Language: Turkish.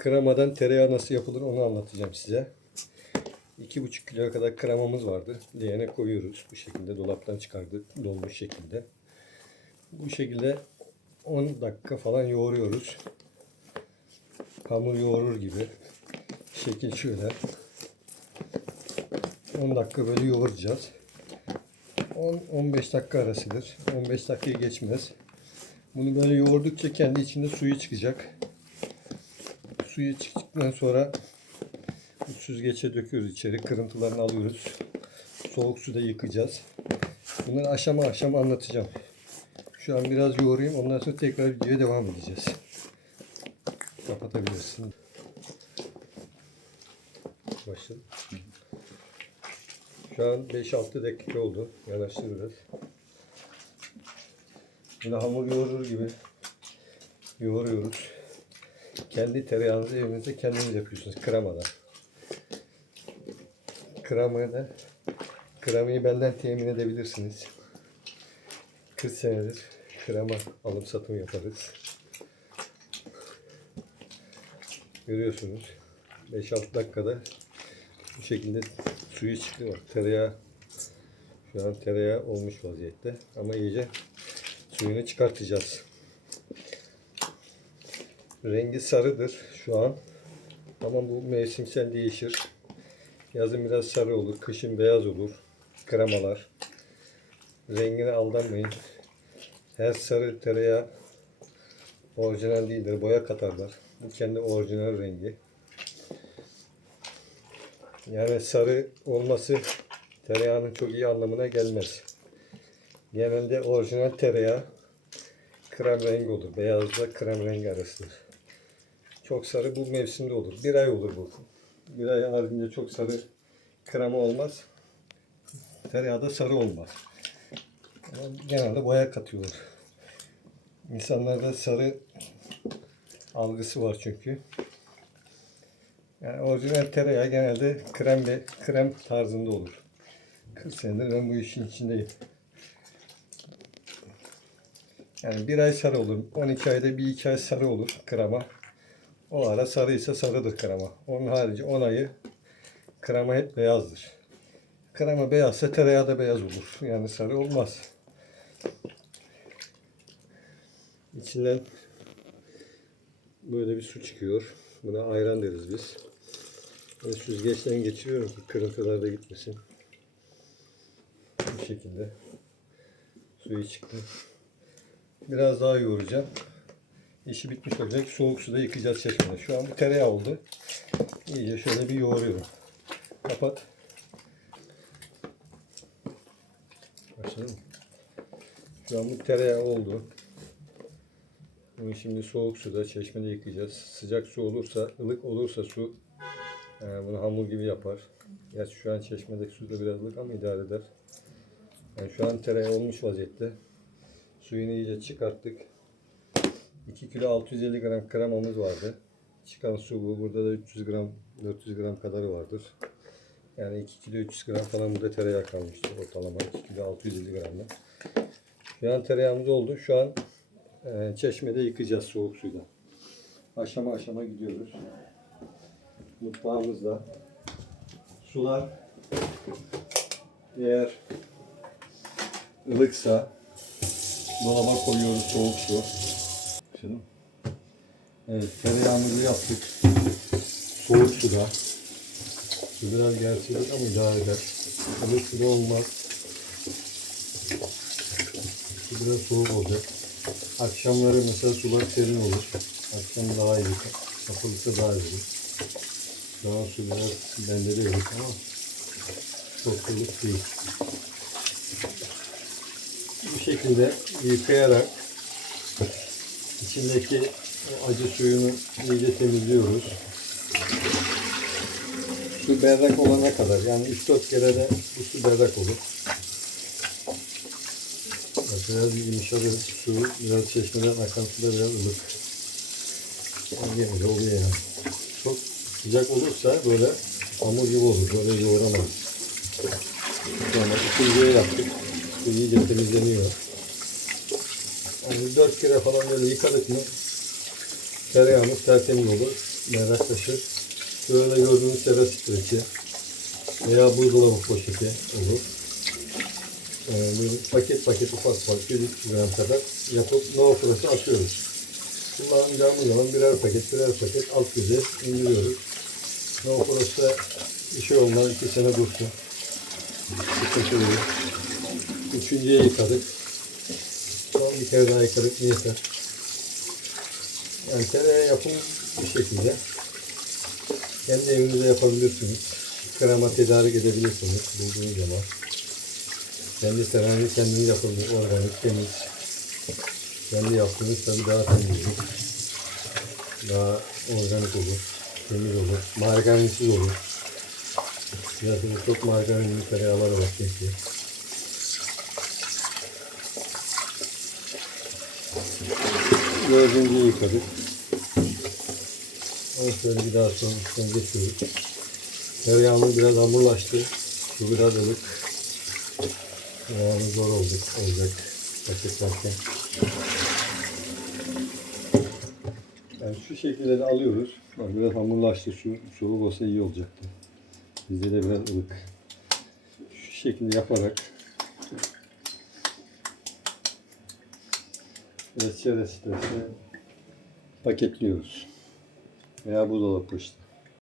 Kremadan tereyağı nasıl yapılır onu anlatacağım size. 2,5 kilo kadar kremamız vardı. Leğene koyuyoruz. Bu şekilde dolaptan çıkardık. Dolmuş şekilde. Bu şekilde 10 dakika falan yoğuruyoruz. Hamur yoğurur gibi. Şekil şöyle. 10 dakika böyle yoğuracağız. 10-15 dakika arasıdır. 15 dakikayı geçmez. Bunu böyle yoğurdukça kendi içinde suyu çıkacak. Suyu çıktıktan sonra bu süzgece döküyoruz içeri. Kırıntılarını alıyoruz. Soğuk suda yıkayacağız. Bunları aşama aşama anlatacağım. Şu an biraz yoğurayım. Ondan sonra tekrar videoya devam edeceğiz. Kapatabilirsin. Başladım. Şu an 5-6 dakika oldu. Yanaştı biraz. Yine hamur yoğurur gibi yoğuruyoruz. Kendi tereyağınızı evinizde kendiniz yapıyorsunuz kremadan. Kremayı da kremayı benden temin edebilirsiniz. 40 senedir krema alım satım yaparız. Görüyorsunuz 5-6 dakikada bu şekilde suyu çıktı bak tereyağı şu an tereyağı olmuş vaziyette ama iyice suyunu çıkartacağız. Rengi sarıdır şu an ama bu mevsimsel değişir. Yazın biraz sarı olur, kışın beyaz olur. Kremalar. Rengine aldanmayın. Her sarı tereyağı orijinal değildir. Boya katarlar. Bu kendi orijinal rengi. Yani sarı olması tereyağının çok iyi anlamına gelmez. Genelde orijinal tereyağı krem rengi olur. Beyazla krem rengi arasıdır. Çok sarı bu mevsimde olur. Bir ay olur bu. Bir ay haricinde çok sarı krema olmaz. Tereyağı da sarı olmaz. Ama genelde boya katıyorlar. İnsanlarda sarı algısı var çünkü. Yani orijinal tereyağı genelde krem ve krem tarzında olur. 40 senedir ben bu işin içindeyim. Yani bir ay sarı olur. 12 ayda bir iki ay sarı olur krema. O ara sarıysa sarıdır krema. Onun harici 10 ayı krema hep beyazdır. Krema beyazsa tereyağı da beyaz olur. Yani sarı olmaz. İçinden böyle bir su çıkıyor. Buna ayran deriz biz. Böyle süzgeçten geçiriyorum ki kırıntılar da gitmesin. Bu şekilde. Suyu çıktı. Biraz daha yoğuracağım. İşi bitmiş olacak. Soğuk suda yıkayacağız çeşmede. Şu an bu tereyağı oldu. İyice şöyle bir yoğuruyorum. Kapat. Başladı mı? Şu an bu tereyağı oldu. Bunu şimdi soğuk suda çeşmede yıkayacağız. Sıcak su olursa, ılık olursa su e, bunu hamur gibi yapar. Gerçi şu an çeşmedeki su da biraz ılık ama idare eder. Yani şu an tereyağı olmuş vaziyette. Suyunu iyice çıkarttık. 2 kilo 650 gram kremamız vardı. Çıkan su bu. Burada da 300 gram 400 gram kadarı vardır. Yani 2 kilo 300 gram falan burada tereyağı kalmıştı ortalama. 2 kilo 650 gramda. Şu an tereyağımız oldu. Şu an e, çeşmede yıkayacağız soğuk suyla. Aşama aşama gidiyoruz. Mutfağımızda sular eğer ılıksa dolaba koyuyoruz soğuk su. Şimdi, evet tereyağımızı yaptık. Soğuk suda. Su biraz gerçek ama idare eder. Ilık suda olmaz. Su biraz soğuk olacak. Akşamları mesela sular serin olur. Akşam daha iyi. Kapılırsa daha iyi. Şu an su biraz bende de yok ama çok ılık değil. Bu şekilde yıkayarak içindeki acı suyunu iyice temizliyoruz. Su berrak olana kadar yani 3-4 kere de bu su berrak olur. Biraz yumuşadı su, biraz çeşmeden akan su da biraz ılık. Gelince oluyor yani. Çok sıcak olursa böyle hamur gibi olur, böyle yoğuramaz. Sonra ikinciye yaptık. İyice temizleniyor. Yani 4 kere falan böyle yıkadık mı tereyağımız tertemiz olur. meraktaşır. Böyle gördüğünüz tera stresi veya buzdolabı poşeti olur. Ee, böyle paket paket ufak ufak 100 gram kadar yapıp no fırası atıyoruz. Kullanacağımız zaman birer paket birer paket alt yüze indiriyoruz. No fırası bir şey olmaz iki sene dursun. Üçüncüye yıkadık. Son bir kere daha yıkadık yeter. Yani tereyağı yapım bu şekilde. Kendi evinizde yapabilirsiniz. Krema tedarik edebilirsiniz bulduğunuz zaman. Kendi tereyağını kendiniz yapabilir. Organik, temiz. Kendi yaptığınız tabii daha temiz olur. Daha organik olur. Temiz olur. Margarinsiz olur. Piyasada çok margarinli tereyağları var çünkü. Dördüncüyü yıkadık. Onu şöyle bir daha sonra üstten geçiyoruz. Tereyağımız biraz hamurlaştı. Su biraz ılık. Yani zor olduk, olacak paketlerken. Yani şu şekilde de alıyoruz. Bak biraz hamurlaştı şu. Soğuk olsa iyi olacaktı. Bizde de biraz ılık. Şu şekilde yaparak Reçete reçetesi paketliyoruz. Veya buzdolabı poşeti.